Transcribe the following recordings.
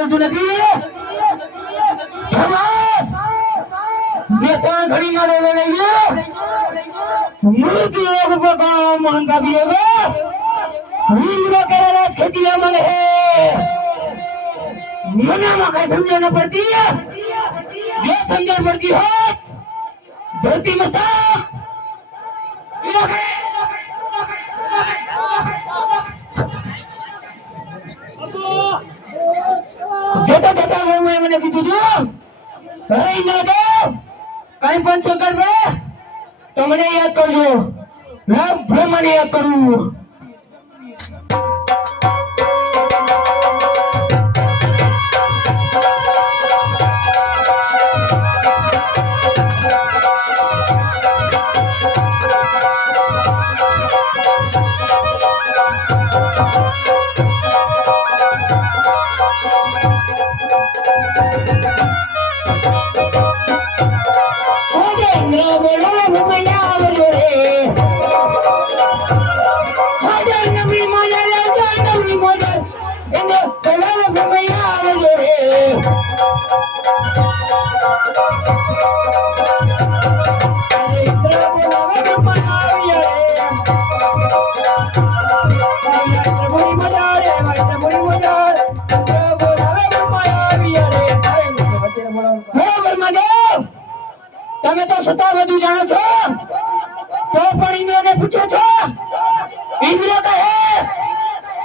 ઉડતું નથી સમાસ મેં ત્રણ ઘડી માં ડોલો લઈ ગયો મૃત્યુ યોગ ઉપર કોણ મોહન કાપી યોગ ઇન્દ્ર કરે રાજ ખેંચી મને હે મને આમાં કઈ સમજણ ધરતી મસ્તા જોતા જોતા હું મને કીધું તું ના ઇન્દ્રદેવ કઈ પણ શંકર બે તો યાદ કરજો. રામ બ્રહ્મને યાદ કરું તમે તો સતા બધું જાણો છો? તો પણ ઇન્દ્રને પૂછો છો? ઇન્દ્ર કહે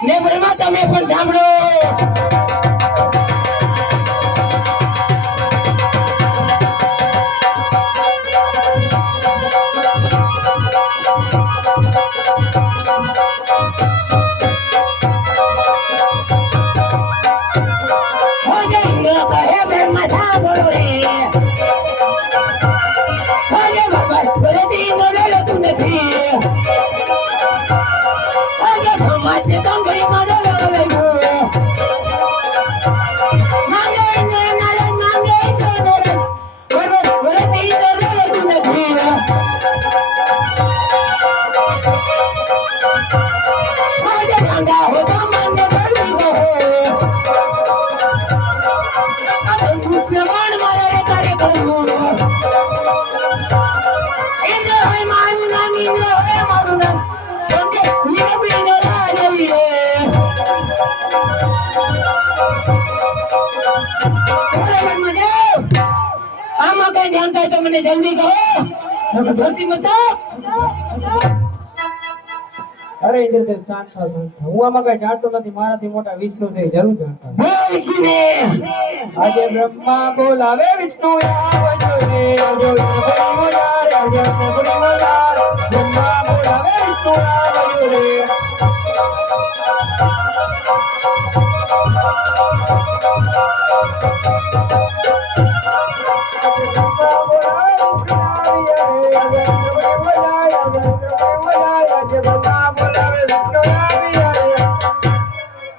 ને બ્રહ્મા તમે પણ સાંભળો. પ્રમાણ મારે વધારે કરવું ઇન્દ્ર હોય મારું નામ ઇન્દ્ર હોય મારું નામ મને જલ્દી કહો. ધરતી મતા અરે ઇન્દ્રદેવ શાંત થાઓ હું આમાં કઈ જાણતો નથી મારાથી મોટા વિષ્ણુ છે જરૂર જાણતા આજે બ્રહ્મા બોલાવે વિષ્ણુ. બ્રહ્મા બોલાવે વિષ્ણુ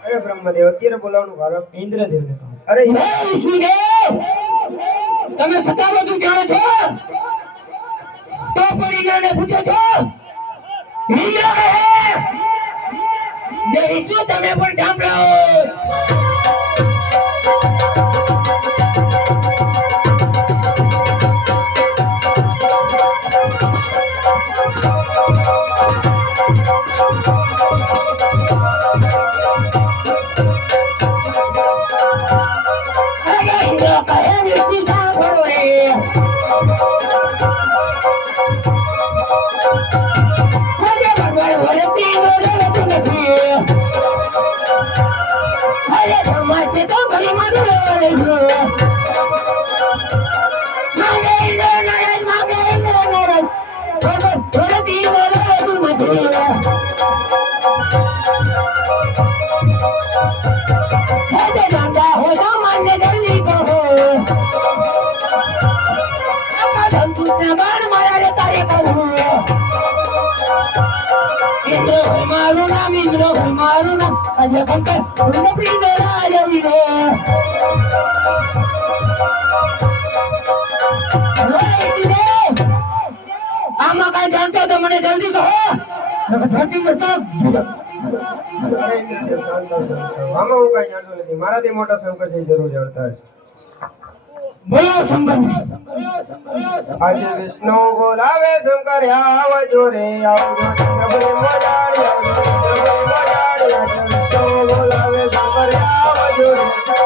અરે બ્રહ્મદેવ અત્યારે બોલાવવાનું કારણ ઇન્દ્રદેવને કહો. અરે વિષ્ણુદેવ! તમે સતા બધું જાણો છો? તો પડી ગયાને પૂછો છો? ઇન્દ્ર કહે! જે વિષ્ણુ તમે પણ સાંભળો. અરે ઇન્દ્ર મારું નામ ઇન્દ્ર, મારું નામ આજે પંકજ રાજ આવી આમાં કઈ જાણતો તો મને જલ્દી કહો. ધરતી મસ્તક હું કઈ જાણતો નથી મારાથી મોટા શંકર જરૂર જાણતા હશે બોલો શંકર આજે વિષ્ણુ બોલાવે શંકર આવજો રે આવજો ચંદ્રભૂમિ મોજાડી આવજો ચંદ્રભૂમિ મોજાડી બોલાવે શંકર આવજો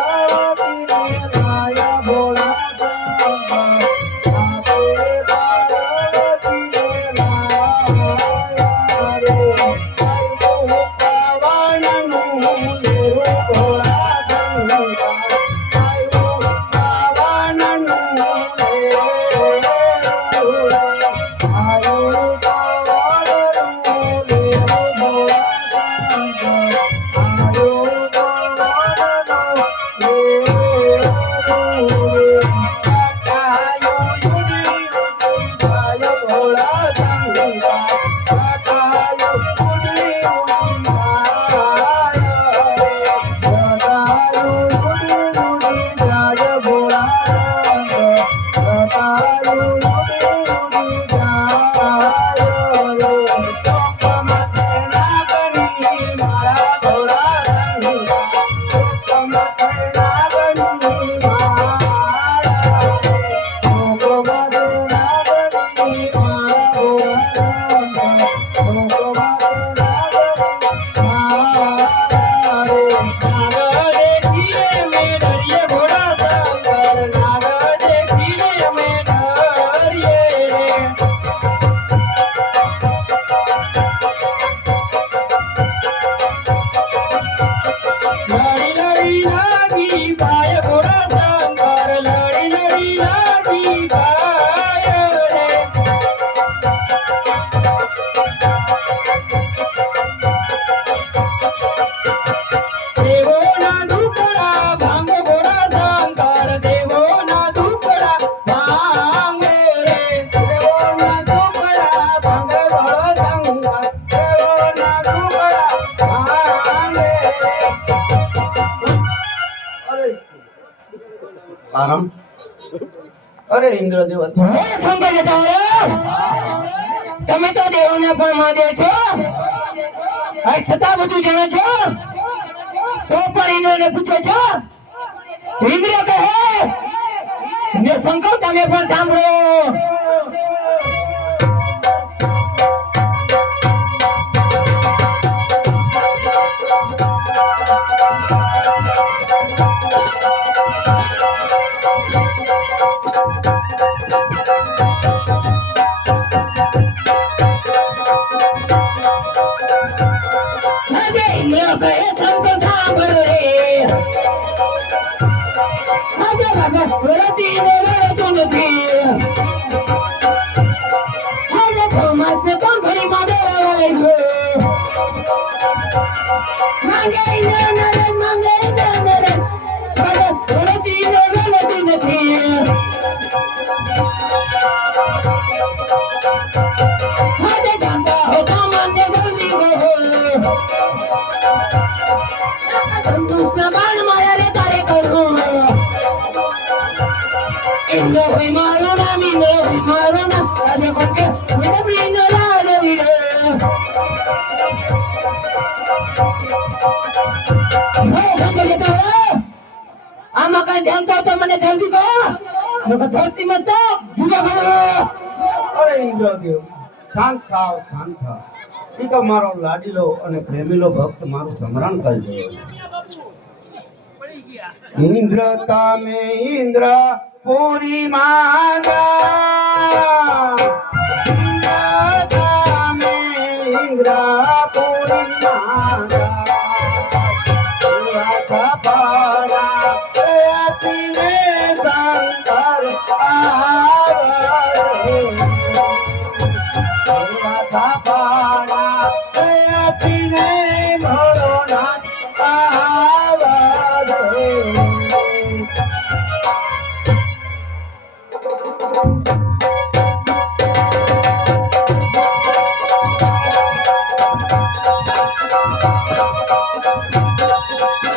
Thank you. ઇન્દ્રદેવ શંકર તમે તો દેવોને પણ માદે છો. છતાં બધું જાણો છો? તો પણ ઇન્દ્રને પૂછો છો? ઇન્દ્ર કહે, ને શંકર તમે પણ સાંભળો. અરે ઇન્દ્ર કહે શંકર સાંભળો આમાં કઈ ધ્યાન તો મને જલ્દી કહો ધરતી માં તો જુદા શાંત થાવ શાંત થાવ એ તો મારો લાડીલો અને પ્રેમીલો ભક્ત મારું સમરણ કરજો ઇન્દ્ર તામે ઇન્દ્ર પુરી માંગા